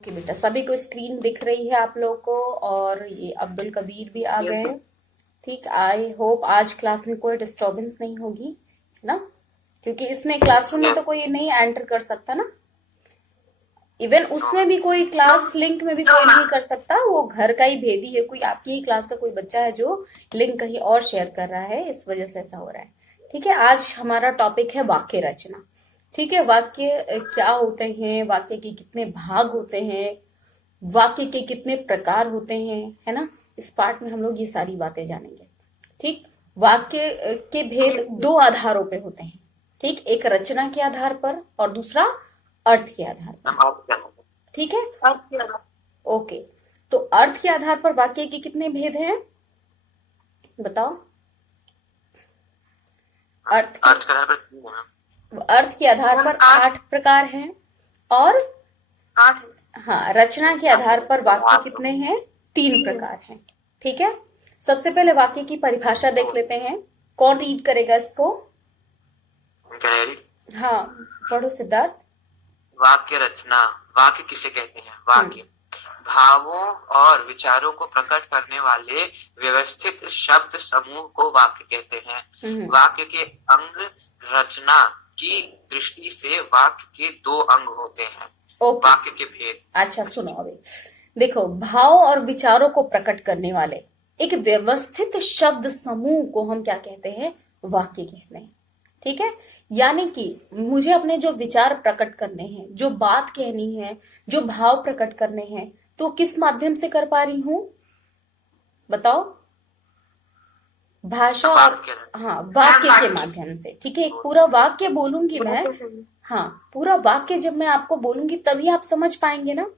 Okay बेटा, सभी को स्क्रीन दिख रही है आप लोग को। और ये अब्दुल कबीर भी आ गए। ठीक, आई होप आज क्लास में कोई डिस्टरबेंस नहीं होगी ना, क्योंकि इसमें क्लासरूम में तो कोई नहीं एंटर कर सकता ना। इवन उसमें भी कोई क्लास लिंक में भी कोई नहीं कर सकता, वो घर का ही भेदी है, कोई आपकी ही क्लास का कोई बच्चा है जो लिंक कहीं और शेयर कर रहा है, इस वजह से ऐसा हो रहा है। ठीक है, आज हमारा टॉपिक है वाक्य रचना। ठीक है, वाक्य क्या होते हैं, वाक्य के कितने भाग होते हैं, वाक्य के कितने प्रकार होते हैं, है ना। इस पार्ट में हम लोग ये सारी बातें जानेंगे। ठीक, वाक्य के भेद दो आधारों पे होते हैं। ठीक, एक रचना के आधार पर और दूसरा अर्थ के आधार पर। ठीक है, ओके। तो अर्थ के आधार पर वाक्य के कितने भेद हैं बताओ। अर्थ के आधार पर 8 प्रकार हैं। और 8, हाँ, रचना के आधार पर वाक्य कितने हैं? 3 प्रकार हैं। ठीक है, सबसे पहले वाक्य की परिभाषा देख लेते हैं। कौन रीड करेगा इसको? हाँ, पढ़ो सिद्धार्थ। वाक्य रचना। वाक्य किसे कहते हैं? वाक्य भावों और विचारों को प्रकट करने वाले व्यवस्थित शब्द समूह को वाक्य कहते हैं। वाक्य के अंग रचना की दृष्टि से वाक्य के 2 अंग होते हैं। वाक्य के भेद। अच्छा सुनो, अभी देखो, भाव और विचारों को प्रकट करने वाले एक व्यवस्थित शब्द समूह को हम क्या कहते हैं? वाक्य कहते हैं। ठीक है, यानी कि मुझे अपने जो विचार प्रकट करने हैं, जो बात कहनी है, जो भाव प्रकट करने हैं, तो किस माध्यम से कर पा रही हूं बताओ? भाषा और हाँ, वाक्य के माध्यम से। ठीक है, एक पूरा वाक्य बोलूंगी मैं। हाँ, पूरा वाक्य जब मैं आपको बोलूंगी तभी आप समझ पाएंगे ना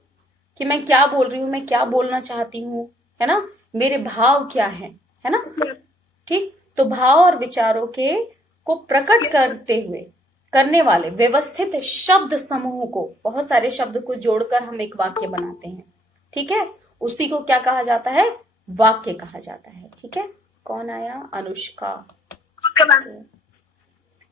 कि मैं क्या बोल रही हूँ, मैं क्या बोलना चाहती हूँ, है ना, मेरे भाव क्या है ना। ठीक, तो भाव और विचारों के को प्रकट करते हुए करने वाले व्यवस्थित शब्द समूह को, बहुत सारे शब्द को जोड़कर हम एक वाक्य बनाते हैं। ठीक है, उसी को क्या कहा जाता है? वाक्य कहा जाता है। ठीक है, कौन आया? अनुष्का।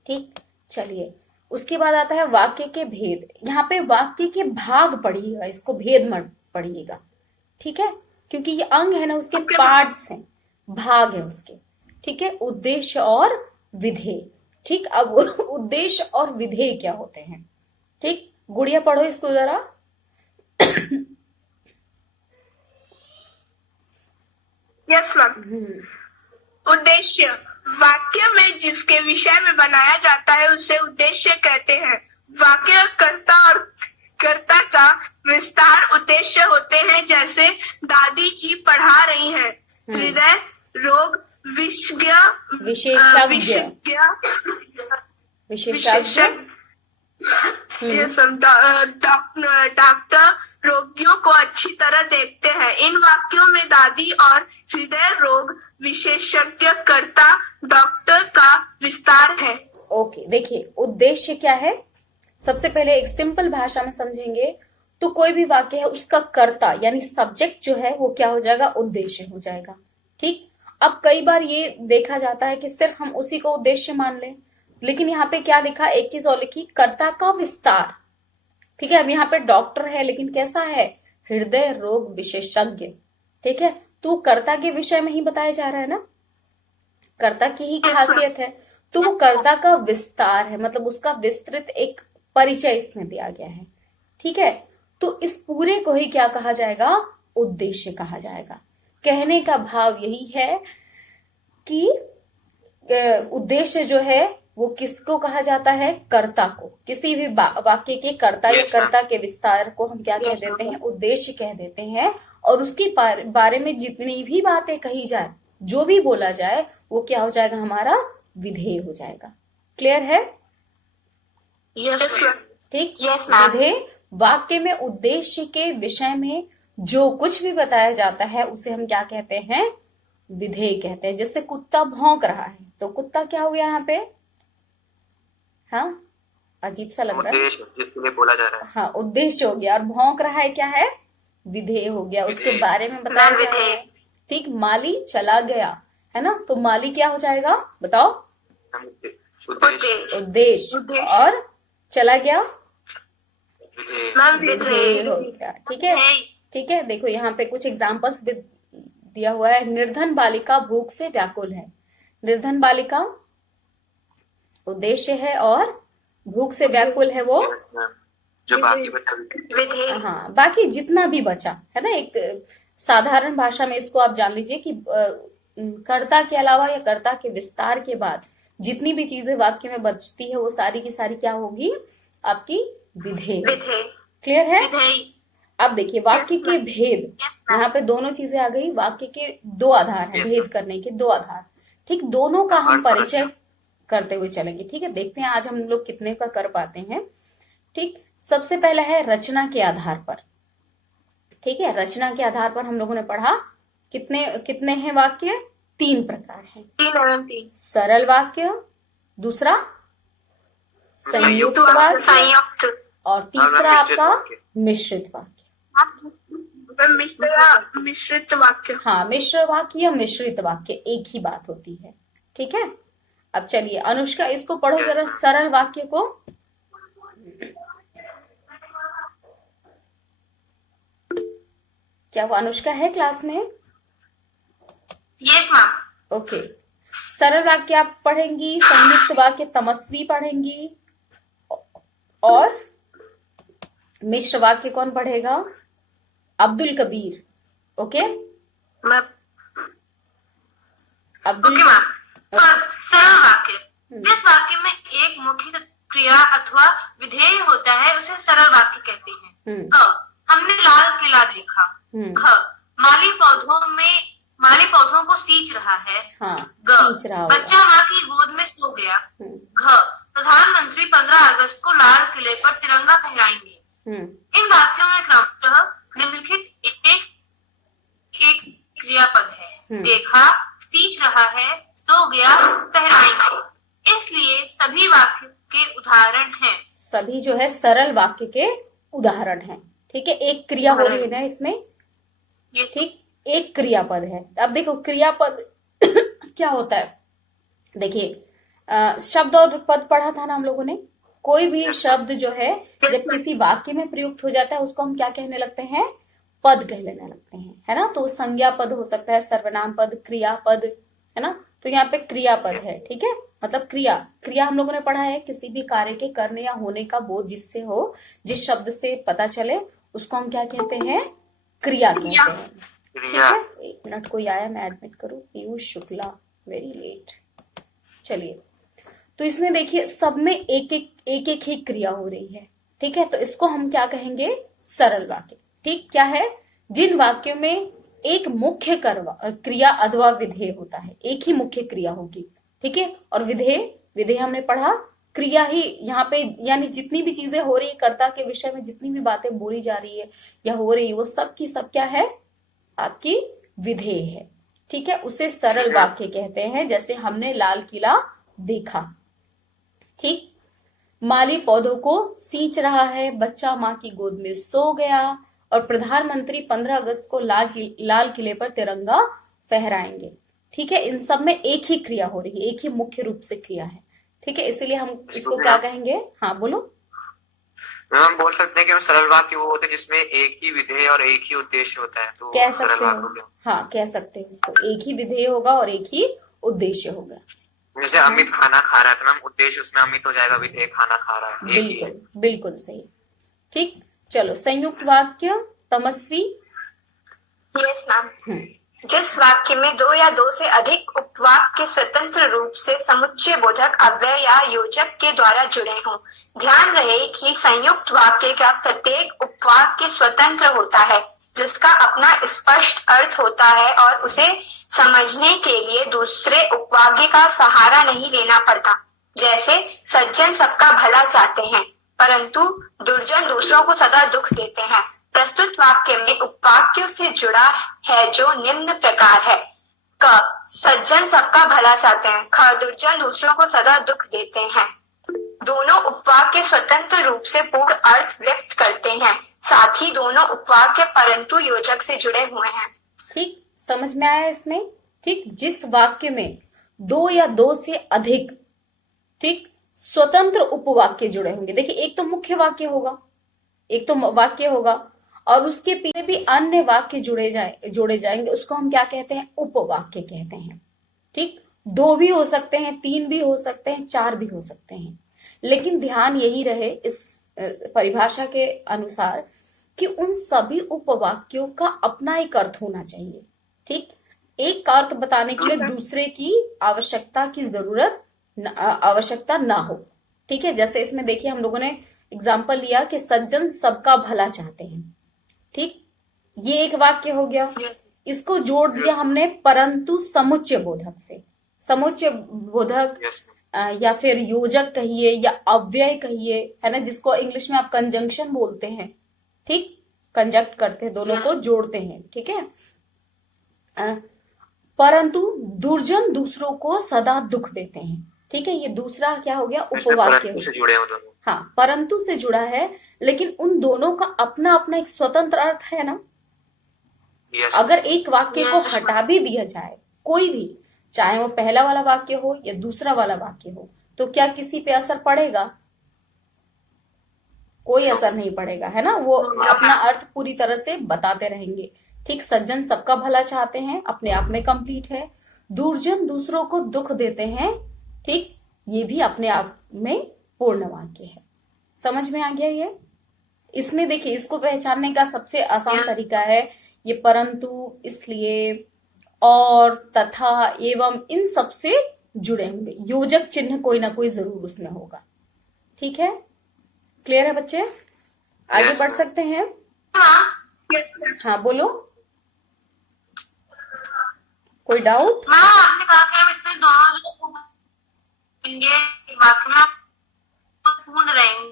ठीक, चलिए, उसके बाद आता है वाक्य के भेद। यहाँ पे वाक्य के भाग पढ़िएगा, इसको भेद मत पढ़िएगा। ठीक है, क्योंकि ये अंग है ना, उसके पार्ट्स हैं, भाग है उसके। ठीक है, उद्देश्य और विधेय। ठीक, अब उद्देश्य और विधेय क्या होते हैं? ठीक, गुड़िया पढ़ो इसको जरा। Yes ma'am. उद्देश्य वाक्य में जिसके विषय में बनाया जाता है उसे उद्देश्य कहते हैं। वाक्य कर्ता और कर्ता का विस्तार उद्देश्य होते हैं, जैसे दादी जी पढ़ा रही हैं। हृदय रोग डॉक्टर रोगियों को अच्छी तरह देखते हैं। इन वाक्यों में दादी और हृदय रोग विशेषज्ञ कर्ता डॉक्टर का विस्तार है। ओके, देखिए उद्देश्य क्या है, सबसे पहले एक सिंपल भाषा में समझेंगे तो कोई भी वाक्य है उसका कर्ता यानी सब्जेक्ट जो है वो क्या हो जाएगा? उद्देश्य हो जाएगा। ठीक, अब कई बार ये देखा जाता है कि सिर्फ हम उसी को उद्देश्य मान लें, लेकिन यहाँ पे क्या लिखा? एक चीज और लिखी, कर्ता का विस्तार। ठीक है, अब यहाँ पे डॉक्टर है लेकिन कैसा है? हृदय रोग विशेषज्ञ। ठीक है, तो कर्ता के विषय में ही बताया जा रहा है ना, कर्ता की ही खासियत है, तो वो कर्ता का विस्तार है, मतलब उसका विस्तृत एक परिचय इसमें दिया गया है। ठीक है, तो इस पूरे को ही क्या कहा जाएगा? उद्देश्य कहा जाएगा। कहने का भाव यही है कि उद्देश्य जो है वो किसको कहा जाता है? कर्ता को। किसी भी वाक्य के कर्ता या कर्ता के विस्तार को हम क्या कह देते हैं? उद्देश्य कह देते हैं। और उसके बारे में जितनी भी बातें कही जाए, जो भी बोला जाए, वो क्या हो जाएगा? हमारा विधेय हो जाएगा। क्लियर है? ठीक, विधेय वाक्य में उद्देश्य के विषय में जो कुछ भी बताया जाता है उसे हम क्या कहते हैं? विधेय कहते हैं। जैसे कुत्ता भौंक रहा है, तो कुत्ता क्या हो गया यहाँ पे? हाँ, अजीब सा लग रहा है। जिसके लिए बोला जा रहा है। हाँ, उद्देश्य हो गया। और भौंक रहा है क्या है? विधेय हो गया, उसके बारे में बताया जा रहा है। ठीक, माली चला गया, है ना, तो माली क्या हो जाएगा बताओ? उद्देश्य। और चला गया विधेय। मैम विधेय हो गया। ठीक है, ठीक है। देखो यहाँ पे कुछ एग्जाम्पल्स भी दिया हुआ है। निर्धन बालिका भूख से व्याकुल है। निर्धन बालिका उद्देश्य है और भूख से व्याकुल है वो जो बाकी बचा विधेय। हाँ, बाकी जितना भी बचा है ना, एक साधारण भाषा में इसको आप जान लीजिए कि कर्ता के अलावा या कर्ता के विस्तार के बाद जितनी भी चीजें वाक्य में बचती है वो सारी की सारी क्या होगी, आपकी विधेय। क्लियर है? अब देखिए वाक्य के भेद, यहाँ पे दोनों चीजें आ गई। वाक्य के दो आधार हैं, भेद करने के दो आधार। ठीक, दोनों का हम परिचय करते हुए चलेंगे। ठीक है, देखते हैं आज हम लोग कितने का कर पाते हैं। ठीक, सबसे पहला है रचना के आधार पर। ठीक है, रचना के आधार पर हम लोगों ने पढ़ा कितने कितने हैं वाक्य, 3 प्रकार हैं। सरल वाक्य, दूसरा संयुक्त वाक्य, और तीसरा आपका मिश्रित वाक्य। मिश्रित वाक्य। हाँ, मिश्र वाक्य या मिश्रित वाक्य एक ही बात होती है। ठीक है, अब चलिए अनुष्का इसको पढ़ो जरा, सरल वाक्य को। क्या वो अनुष्का है क्लास में? Yes ma'am. ओके, सरल वाक्य आप पढ़ेंगी, संयुक्त वाक्य तमस्वी पढ़ेंगी, और मिश्र वाक्य कौन पढ़ेगा? अब्दुल कबीर। ओके अब्दुल। सरल वाक्य, जिस वाक्य में एक मुख्य क्रिया अथवा विधेय होता है उसे सरल वाक्य कहते हैं। क, हमने लाल किला देखा। ख, माली पौधों को सींच रहा है। हाँ, ग, बच्चा माँ की गोद में सो गया। घ, प्रधानमंत्री 15 अगस्त को लाल किले पर तिरंगा फहराएंगे। इन वाक्यों में क्रमशः निम्नलिखित एक क्रियापद है। देखा, सींच रहा है, सो गया, फहराएंगे। इसलिए सभी वाक्य के उदाहरण हैं। सभी जो है सरल वाक्य के उदाहरण हैं। ठीक है, एक क्रिया हो रही है ना इसमें। ठीक, एक क्रियापद है। अब देखो क्रियापद क्या होता है, देखिए शब्द और पद पढ़ा था ना हम लोगों ने। कोई भी शब्द जो है जब किसी वाक्य में प्रयुक्त हो जाता है उसको हम क्या कहने लगते हैं? पद कहने लगते हैं, है ना। तो संज्ञा पद हो सकता है, सर्वनाम पद, क्रियापद, है ना। तो यहाँ पे क्रियापद है। ठीक है, मतलब क्रिया हम लोगों ने पढ़ा है किसी भी कार्य के करने या होने का बोध जिससे हो, जिस शब्द से पता चले उसको हम क्या कहते हैं? क्रिया कहते हैं। ठीक है, एक मिनट, कोई आया, मैं एडमिट करूं। Piyush Shukla, very late. चलिए, तो इसमें देखिए सब में एक एक ही क्रिया हो रही है। ठीक है, तो इसको हम क्या कहेंगे? सरल वाक्य। ठीक, क्या है? जिन वाक्यों में एक मुख्य क्रिया अथवा विधेय होता है, एक ही मुख्य क्रिया होगी। ठीक है, और विधेय हमने पढ़ा क्रिया ही यहाँ पे, यानी जितनी भी चीजें हो रही है, कर्ता के विषय में जितनी भी बातें बोली जा रही है या हो रही है, वो सब की सब क्या है? आपकी विधेय है। ठीक है, उसे सरल वाक्य कहते हैं। जैसे हमने लाल किला देखा। ठीक, माली पौधों को सींच रहा है, बच्चा माँ की गोद में सो गया, और प्रधानमंत्री 15 अगस्त को लाल किले पर तिरंगा फहराएंगे। ठीक है, इन सब में एक ही क्रिया हो रही है, एक ही मुख्य रूप से क्रिया है। ठीक है, इसीलिए हम इसको क्या कहेंगे? हाँ बोलो। हम बोल सकते हैं कि सरल वाक्य वो होते हैं जिसमें एक ही विधेय और एक ही उद्देश्य होता है, तो कह सकते हैं। हाँ, कह सकते हैं इसको, एक ही विधेय होगा और एक ही उद्देश्य होगा। जैसे अमित खाना खा रहा है, तो नाम उद्देश्य उसमें अमित हो जाएगा, विधेय खाना खा रहा है। बिल्कुल बिल्कुल सही। ठीक, चलो संयुक्त वाक्य तमस्वी। Yes ma'am. जिस वाक्य में 2 या 2 से अधिक उपवाक्य स्वतंत्र रूप से समुच्चय बोधक अव्यय या योजक के द्वारा जुड़े हों। ध्यान रहे कि संयुक्त वाक्य का प्रत्येक उपवाक्य स्वतंत्र होता है, जिसका अपना स्पष्ट अर्थ होता है और उसे समझने के लिए दूसरे उपवाक्य का सहारा नहीं लेना पड़ता। जैसे सज्जन सबका भला चाहते हैं, परंतु दुर्जन दूसरों को सदा दुख देते हैं। प्रस्तुत वाक्य में उपवाक्यों से जुड़ा है जो निम्न प्रकार है। क, सज्जन सबका भला चाहते हैं। ख, दुर्जन दूसरों को सदा दुख देते हैं। दोनों उपवाक्य स्वतंत्र रूप से पूर्ण अर्थ व्यक्त करते हैं, साथ ही दोनों उपवाक्य परंतु योजक से जुड़े हुए हैं। ठीक, समझ में आया इसमें? ठीक, जिस वाक्य में 2 या 2 से अधिक ठीक स्वतंत्र उपवाक्य जुड़े होंगे। देखिए, एक तो मुख्य वाक्य होगा, एक तो वाक्य होगा और उसके पीछे भी अन्य वाक्य जोड़े जाएंगे, उसको हम क्या कहते हैं? उपवाक्य कहते हैं। ठीक, 2 भी हो सकते हैं, 3 भी हो सकते हैं, 4 भी हो सकते हैं, लेकिन ध्यान यही रहे इस परिभाषा के अनुसार कि उन सभी उपवाक्यों का अपना एक अर्थ होना चाहिए। ठीक, एक का अर्थ बताने के लिए दूसरे की आवश्यकता ना हो। ठीक है, जैसे इसमें देखिए हम लोगों ने एग्जाम्पल लिया कि सज्जन सबका भला चाहते हैं। ठीक, ये एक वाक्य हो गया। इसको जोड़ दिया हमने परंतु समुच्चय बोधक से। समुच्चय बोधक या फिर योजक कहिए या अव्यय कहिए, है ना, जिसको इंग्लिश में आप कंजंक्शन बोलते हैं। ठीक, कंजक्ट करते हैं, दोनों को जोड़ते हैं। ठीक है, परंतु दुर्जन दूसरों को सदा दुख देते हैं। ठीक है, ये दूसरा क्या हो गया? उपवाक्य से जुड़े हो दोनों। हाँ, परंतु से जुड़ा है, लेकिन उन दोनों का अपना अपना एक स्वतंत्र अर्थ है ना। अगर एक वाक्य को हटा भी दिया जाए, कोई भी, चाहे वो पहला वाला वाक्य हो या दूसरा वाला वाक्य हो, तो क्या किसी पे असर पड़ेगा? कोई असर नहीं पड़ेगा, है ना। वो अपना अर्थ पूरी तरह से बताते रहेंगे। ठीक, सज्जन सबका भला चाहते हैं, अपने आप में कंप्लीट है। दुर्जन दूसरों को दुख देते हैं, ठीक, ये भी अपने आप में पूर्ण वाक्य है। समझ में आ गया ये? इसमें देखिए, इसको पहचानने का सबसे आसान तरीका है ये परंतु, इसलिए, और, तथा, एवं, इन सब से जुड़े होंगे। योजक चिन्ह कोई ना कोई जरूर उसमें होगा। ठीक है, क्लियर है बच्चे? आगे बढ़ सकते हैं? हाँ बोलो, कोई डाउट? आपने कहा कि हम इसमें दोनों जो वाक्य में पूर्ण रहेंगे,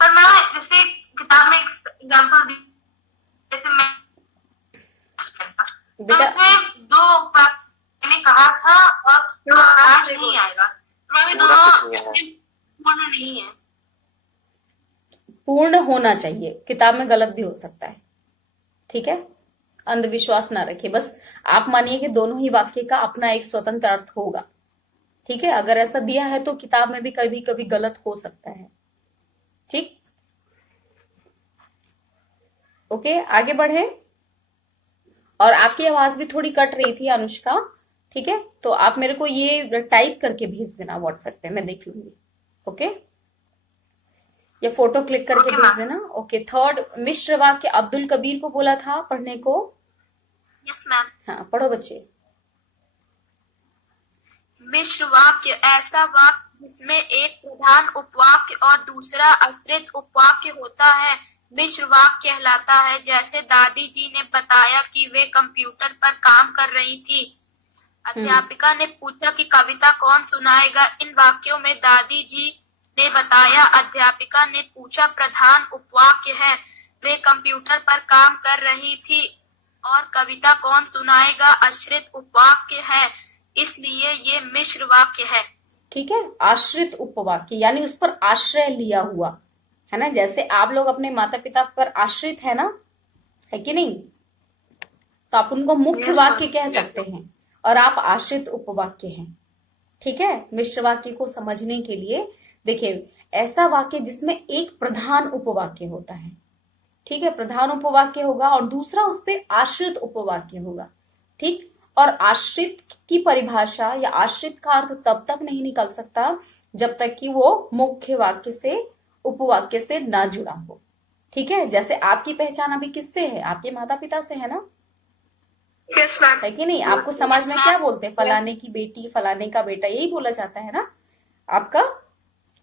पर मैं जैसे किताब में एग्जाम्पल दी, जैसे मैं बेटा, उसमें 2 मैंने कहा था और आज नहीं आएगा, तो मैं दोनों पूर्ण नहीं है। पूर्ण होना चाहिए, किताब में गलत भी हो सकता है। ठीक है, अंधविश्वास ना रखिए, बस आप मानिए कि दोनों ही वाक्य का अपना एक स्वतंत्र अर्थ होगा। ठीक है, अगर ऐसा दिया है तो किताब में भी कभी कभी गलत हो सकता है। ठीक, ओके, आगे बढ़े। और आपकी आवाज भी थोड़ी कट रही थी अनुष्का। ठीक है, तो आप मेरे को ये टाइप करके भेज देना व्हाट्सएप पे, मैं देख लूंगी। ओके, या फोटो क्लिक करके भेज देना। ओके, 3rd मिश्र वाक्य अब्दुल कबीर को बोला था पढ़ने को। Yes ma'am. हाँ, पढ़ो बच्चे। मिश्र वाक्य ऐसा वाक्य जिसमें एक प्रधान उपवाक्य और दूसरा आश्रित उपवाक्य होता है मिश्र वाक्य कहलाता है। जैसे दादी जी ने बताया कि वे कंप्यूटर पर काम कर रही थी। अध्यापिका ने पूछा कि कविता कौन सुनाएगा। इन वाक्यों में दादी जी ने बताया, अध्यापिका ने पूछा प्रधान उपवाक्य है, वे कंप्यूटर पर काम कर रही थी, और कविता कौन सुनाएगा आश्रित उपवाक्य है, इसलिए ये मिश्र वाक्य है। ठीक है, आश्रित उपवाक्य यानी उस पर आश्रय लिया हुआ, है ना। जैसे आप लोग अपने माता पिता पर आश्रित है ना, है कि नहीं, तो आप उनको मुख्य वाक्य कह सकते हैं और आप आश्रित उपवाक्य हैं। ठीक है, मिश्र वाक्य को समझने के लिए देखिए, ऐसा वाक्य जिसमें एक प्रधान उपवाक्य होता है। ठीक है, प्रधान उपवाक्य होगा और दूसरा उस पर आश्रित उपवाक्य होगा। ठीक, और आश्रित की परिभाषा या आश्रित का अर्थ तब तक नहीं निकल सकता जब तक कि वो मुख्य वाक्य से, उपवाक्य से ना जुड़ा हो। ठीक है, जैसे आपकी पहचान अभी किससे है? आपके माता पिता से है ना, है कि नहीं। आपको समाज में क्या बोलते हैं? फलाने की बेटी, फलाने का बेटा, यही बोला जाता है ना।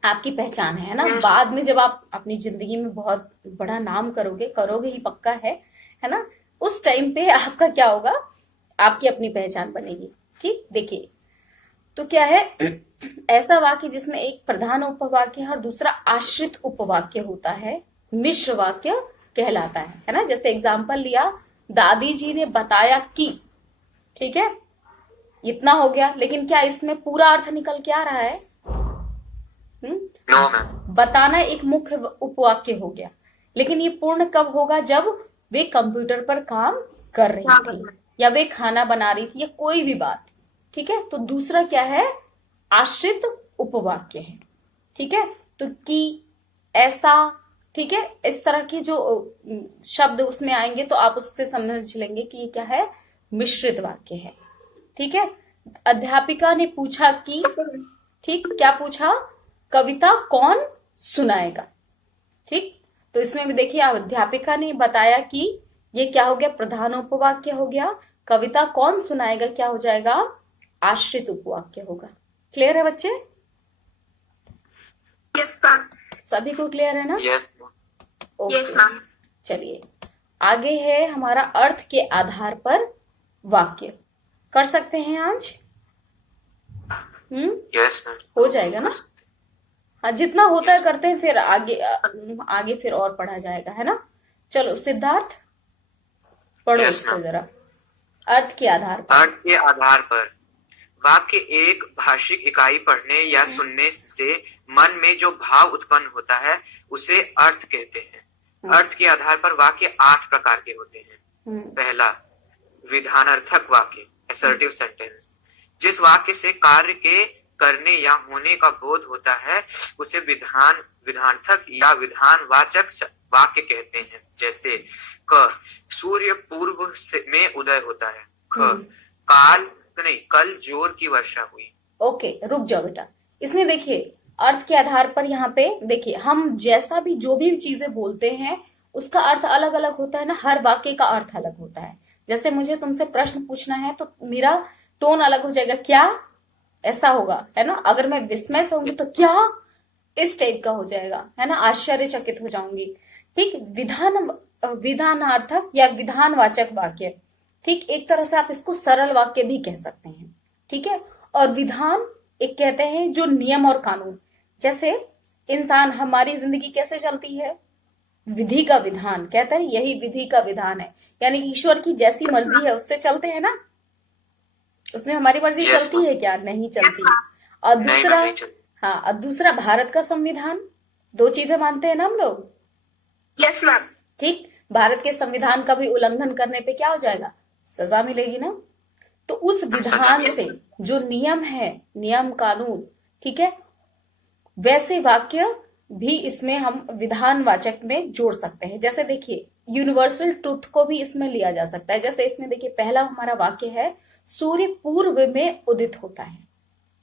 आपकी पहचान है ना। बाद में जब आप अपनी जिंदगी में बहुत बड़ा नाम करोगे ही पक्का है ना, उस टाइम पे आपका क्या होगा? आपकी अपनी पहचान बनेगी। ठीक, देखिए, तो क्या है, ऐसा वाक्य जिसमें एक प्रधान उपवाक्य है और दूसरा आश्रित उपवाक्य होता है मिश्र वाक्य कहलाता है ना। जैसे एग्जाम्पल लिया, दादी जी ने बताया कि, ठीक है, इतना हो गया, लेकिन क्या इसमें पूरा अर्थ निकल के आ रहा है? बताना एक मुख्य उपवाक्य हो गया, लेकिन ये पूर्ण कब होगा? जब वे कंप्यूटर पर काम कर रही थी या वे खाना बना रही थी या कोई भी बात। ठीक है, तो दूसरा क्या है? आश्रित उपवाक्य है। ठीक है, तो कि, ऐसा, ठीक है, इस तरह की जो शब्द उसमें आएंगे तो आप उससे समझ लेंगे कि ये क्या है, मिश्रित वाक्य है। ठीक है, अध्यापिका ने पूछा कि, ठीक, क्या पूछा, कविता कौन सुनाएगा। ठीक, तो इसमें भी देखिए अध्यापिका ने बताया कि ये क्या हो गया, प्रधान उपवाक्य हो गया। कविता कौन सुनाएगा क्या हो जाएगा, आश्रित उपवाक्य होगा। क्लियर है बच्चे? Yes ma'am. सभी को क्लियर है ना? Yes yes ma'am. चलिए आगे है हमारा अर्थ के आधार पर वाक्य। कर सकते हैं आज? यस मैम, हो जाएगा ना? हाँ, जितना होता है करते हैं, फिर आगे फिर और पढ़ा जाएगा, है ना? चलो सिद्धार्थ पढ़ो Yes, इसको ma'am. जरा। अर्थ के आधार पर। अर्थ के आधार पर वाक्य एक भाषिक इकाई पढ़ने या सुनने से मन में जो भाव उत्पन्न होता है उसे अर्थ कहते हैं। अर्थ के आधार पर वाक्य 8 प्रकार के होते हैं। पहला, विधानार्थक वाक्य, असर्टिव सेंटेंस। जिस वाक्य से कार्य के करने या होने का बोध होता है उसे विधानार्थक या विधानवाचक वाक्य कहते हैं। जैसे क, सूर्य पूर्व में उदय होता है। ख, कल जोर की वर्षा हुई। ओके, रुक जाओ बेटा। इसमें देखिए अर्थ के आधार पर यहाँ पे देखिए, हम जैसा भी जो भी चीजें बोलते हैं उसका अर्थ अलग अलग होता है ना, हर वाक्य का अर्थ अलग होता है। जैसे मुझे तुमसे प्रश्न पूछना है तो मेरा टोन अलग हो जाएगा, क्या, ऐसा होगा, है ना? अगर मैं विस्मय से होंगी तो क्या, इस टाइप का हो जाएगा, है ना? आश्चर्यचकित हो जाऊंगी। ठीक, विधानार्थक या विधानवाचक वाक्य, ठीक, एक तरह से आप इसको सरल वाक्य भी कह सकते हैं। ठीक है, और विधान एक कहते हैं जो नियम और कानून, जैसे इंसान, हमारी जिंदगी कैसे चलती है, विधि का विधान कहते हैं, यही विधि का विधान है, यानी ईश्वर की जैसी मर्जी है उससे चलते हैं ना। उसमें हमारी मर्जी चलती है क्या? नहीं चलती। और दूसरा, हाँ, और दूसरा भारत का संविधान, 2 चीजें मानते हैं ना हम लोग। Yes ma'am. ठीक, भारत के संविधान का भी उल्लंघन करने पे क्या हो जाएगा, सजा मिलेगी ना। तो उस विधान से जो नियम है, नियम कानून, ठीक है, वैसे वाक्य भी इसमें हम विधानवाचक में जोड़ सकते हैं। जैसे देखिए यूनिवर्सल ट्रुथ को भी इसमें लिया जा सकता है। जैसे इसमें देखिए पहला हमारा वाक्य है, सूर्य पूर्व में उदित होता है।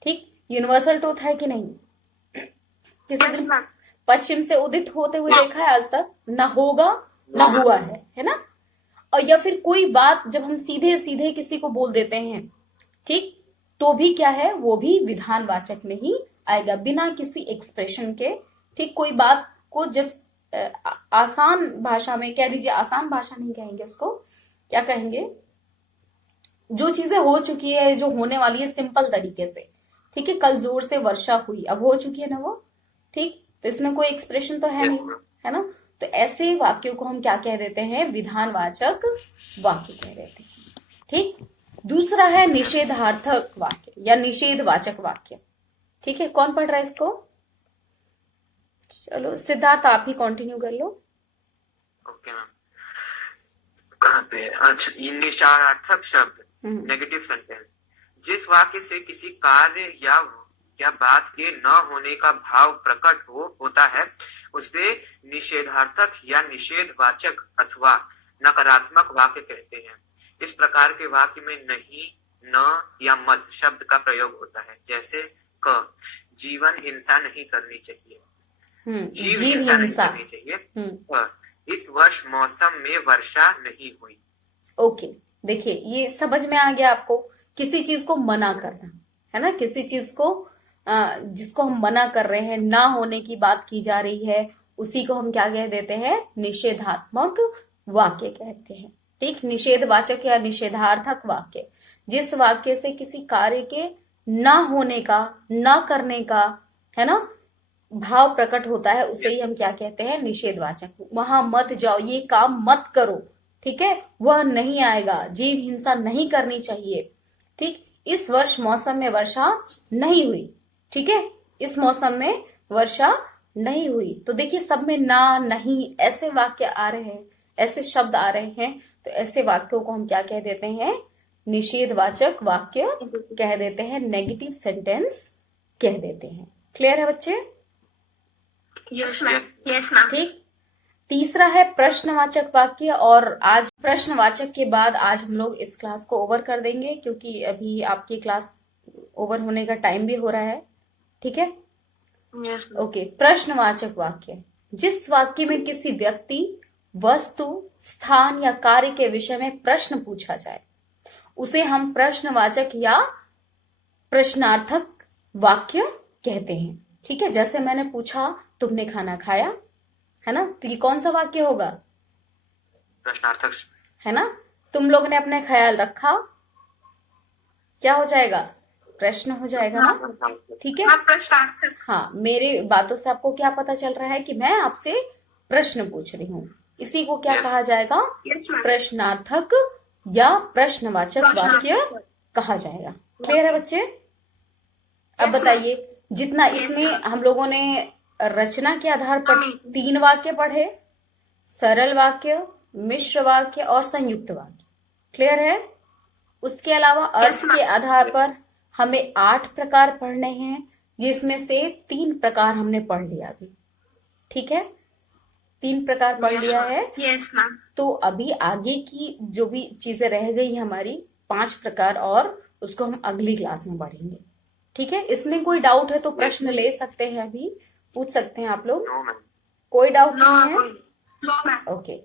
ठीक, यूनिवर्सल ट्रुथ है कि नहीं? किसी दिन पश्चिम से उदित होते हुए देखा है आज तक? ना होगा ना हुआ है ना? और या फिर कोई बात जब हम सीधे सीधे किसी को बोल देते हैं, ठीक, तो भी क्या है, वो भी विधानवाचक में ही आएगा, बिना किसी एक्सप्रेशन के। ठीक, कोई बात को जब आसान भाषा में कह लीजिए, आसान भाषा नहीं कहेंगे उसको, क्या कहेंगे, जो चीजें हो चुकी है, जो होने वाली है, सिंपल तरीके से। ठीक है, कल जोर से वर्षा हुई, अब हो चुकी है ना वो। ठीक, तो इसमें कोई एक्सप्रेशन तो है नहीं, है ना? तो ऐसे वाक्यों को हम क्या कह देते हैं, विधानवाचक वाक्य कह देते हैं। ठीक, दूसरा है निषेधार्थक वाक्य या निषेधवाचक वाक्य। ठीक है, कौन पढ़ रहा है इसको? चलो सिद्धार्थ आप ही कंटिन्यू कर लो। ओके मैम, कहाँ पे? अच्छा, ये निषेधार्थक शब्द, नेगेटिव सेंटेंस। जिस वाक्य से किसी कार्य या बात के न होने का भाव प्रकट होता है उसे निषेधार्थक या निषेधवाचक अथवा नकारात्मक वाक्य कहते हैं। इस प्रकार के वाक्य में नहीं, न या मत शब्द का प्रयोग होता है। जैसे क, जीवन हिंसा नहीं करनी चाहिए, जीव हिंसा नहीं करनी चाहिए। इस वर्ष मौसम में वर्षा नहीं हुई। ओके, देखिए ये समझ में आ गया आपको, किसी चीज को मना करना, है ना? किसी चीज को जिसको हम मना कर रहे हैं, ना होने की बात की जा रही है, उसी को हम क्या कह देते हैं, निषेधात्मक वाक्य कहते हैं। ठीक, निषेधवाचक या निषेधार्थक वाक्य, जिस वाक्य से किसी कार्य के ना होने का, ना करने का, है ना, भाव प्रकट होता है, उसे ही हम क्या कहते हैं, निषेधवाचक। वहां मत जाओ, ये काम मत करो, ठीक है, वह नहीं आएगा, जीव हिंसा नहीं करनी चाहिए। ठीक, इस वर्ष मौसम में वर्षा नहीं हुई। ठीक है, इस मौसम में वर्षा नहीं हुई। तो देखिए सब में ना, नहीं, ऐसे वाक्य आ रहे हैं, ऐसे शब्द आ रहे हैं, तो ऐसे वाक्यों को हम क्या कह देते हैं, निषेधवाचक वाक्य कह देते हैं, नेगेटिव सेंटेंस कह देते हैं। क्लियर है बच्चे? Yes ma'am. Yes ma'am. ठीक, तीसरा है प्रश्नवाचक वाक्य, और आज प्रश्नवाचक के बाद आज हम लोग इस क्लास को ओवर कर देंगे, क्योंकि अभी आपकी क्लास ओवर होने का टाइम भी हो रहा है। ठीक है, ओके। प्रश्नवाचक वाक्य, जिस वाक्य में किसी व्यक्ति, वस्तु, स्थान या कार्य के विषय में प्रश्न पूछा जाए उसे हम प्रश्नवाचक या प्रश्नार्थक वाक्य कहते हैं। ठीक है, जैसे मैंने पूछा तुमने खाना खाया, है ना, तो ये कौन सा वाक्य होगा? प्रश्नार्थक है ना। तुम लोग ने अपने ख्याल रखा, क्या हो जाएगा? प्रश्न हो जाएगा ना। ठीक है, प्रश्नार्थक। हाँ, मेरी बातों से आपको क्या पता चल रहा है कि मैं आपसे प्रश्न पूछ रही हूँ, इसी को क्या कहा जाएगा? प्रश्नार्थक या प्रश्नवाचक वाक्य कहा जाएगा। क्लियर है बच्चे? अब बताइए, जितना इसमें हम लोगों ने रचना के आधार पर 3 वाक्य पढ़े, सरल वाक्य, मिश्र वाक्य और संयुक्त वाक्य। क्लियर है? उसके अलावा अर्थ के आधार पर हमें 8 प्रकार पढ़ने हैं, जिसमें से 3 प्रकार हमने पढ़ लिया अभी। ठीक है, 3 प्रकार पढ़ लिया है। Yes ma'am. तो अभी आगे की जो भी चीजें रह गई हमारी 5 प्रकार, और उसको हम अगली क्लास में पढ़ेंगे। ठीक है, इसमें कोई डाउट है तो प्रश्न ले सकते हैं, अभी पूछ सकते हैं आप लोग। कोई डाउट नहीं है? ओके,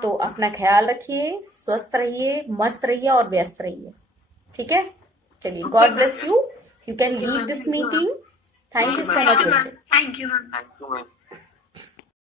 तो अपना ख्याल रखिए, स्वस्थ रहिए, मस्त रहिए और व्यस्त रहिए। ठीक है, चलिए, God bless you. You can leave this meeting. Thank you so much बच्चे। Thank you ma'am. Thank you ma'am.